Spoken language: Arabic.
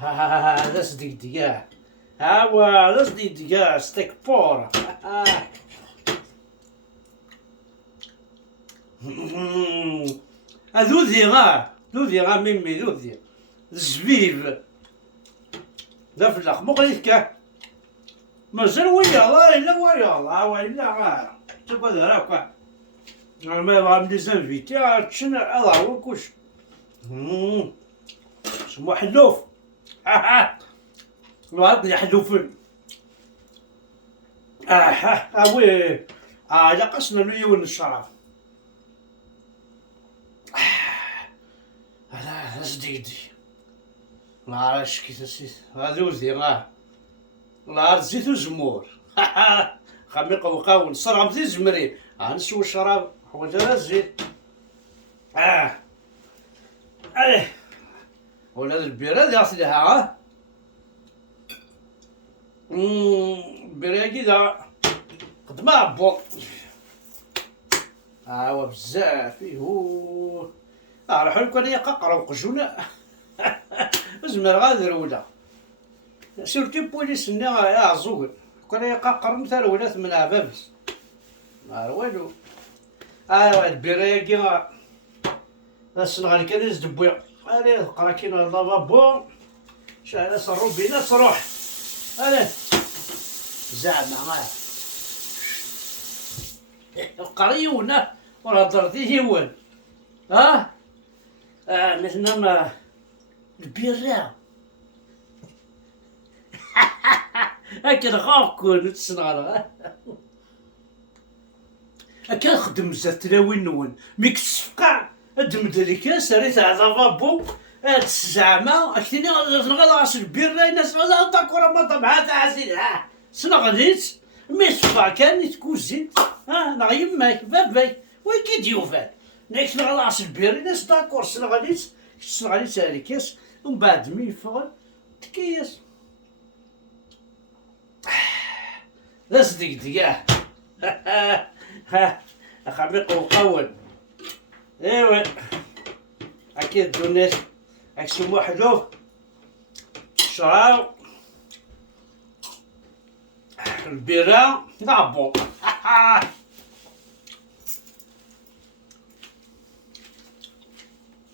هذا صديق هاوا هذا صديق ستيك بور. ذوذي ميمي ذوذي الزبيب لا فلاخ مغريت كاع مازال ويا الله الا ويا الله ويلا تبغى راك ما يبغى لي زانفيتي تشن الله هو كلش سمو حلوف. الوالد يحلوفن وي لا قصنا نيون الشرف. هذا صديقي ما عرفتش كي تسيت هذا وزي لا زيت وزمور. خميق وقاون صرعم زيت زمرين نسوي الشراب حوايج هذا الزيت. ولا هذا البيرة اللي غسلها البيرة كذا قد ما عبو هو بزاف هو راحوا لكم انا ققره وقجونا. زمر غادر ولا سيرتي بوليس ني عزوق كون يققر مثال ولات من عبابس ما والو. واحد البيريكي السنغال كان يزدبويا عليه قرا كاين لافابو شعل الروبينات تروح عليه زعما ما القريونه ولا درتي هوال مثلا ما البيرة هكا غاكون تسنغر هكا نخدم بزاف تلاوين نون مي كتفقع دمدلي كاس ريت على لافابو زعما اكتيني غاس البيرة الناس داكور ما طبعات عزيز سنغليت مي صفع كان تكوزين نا يماك باباي وين كي ديوفات ناكس غاس البيرة الناس داكور سنغليت على كاس ومن بعد مي يفغل تكيس. لا صديق خميق وقول ايوا اكيد الناس اكسمو حلوف شراو البيرة نعبو.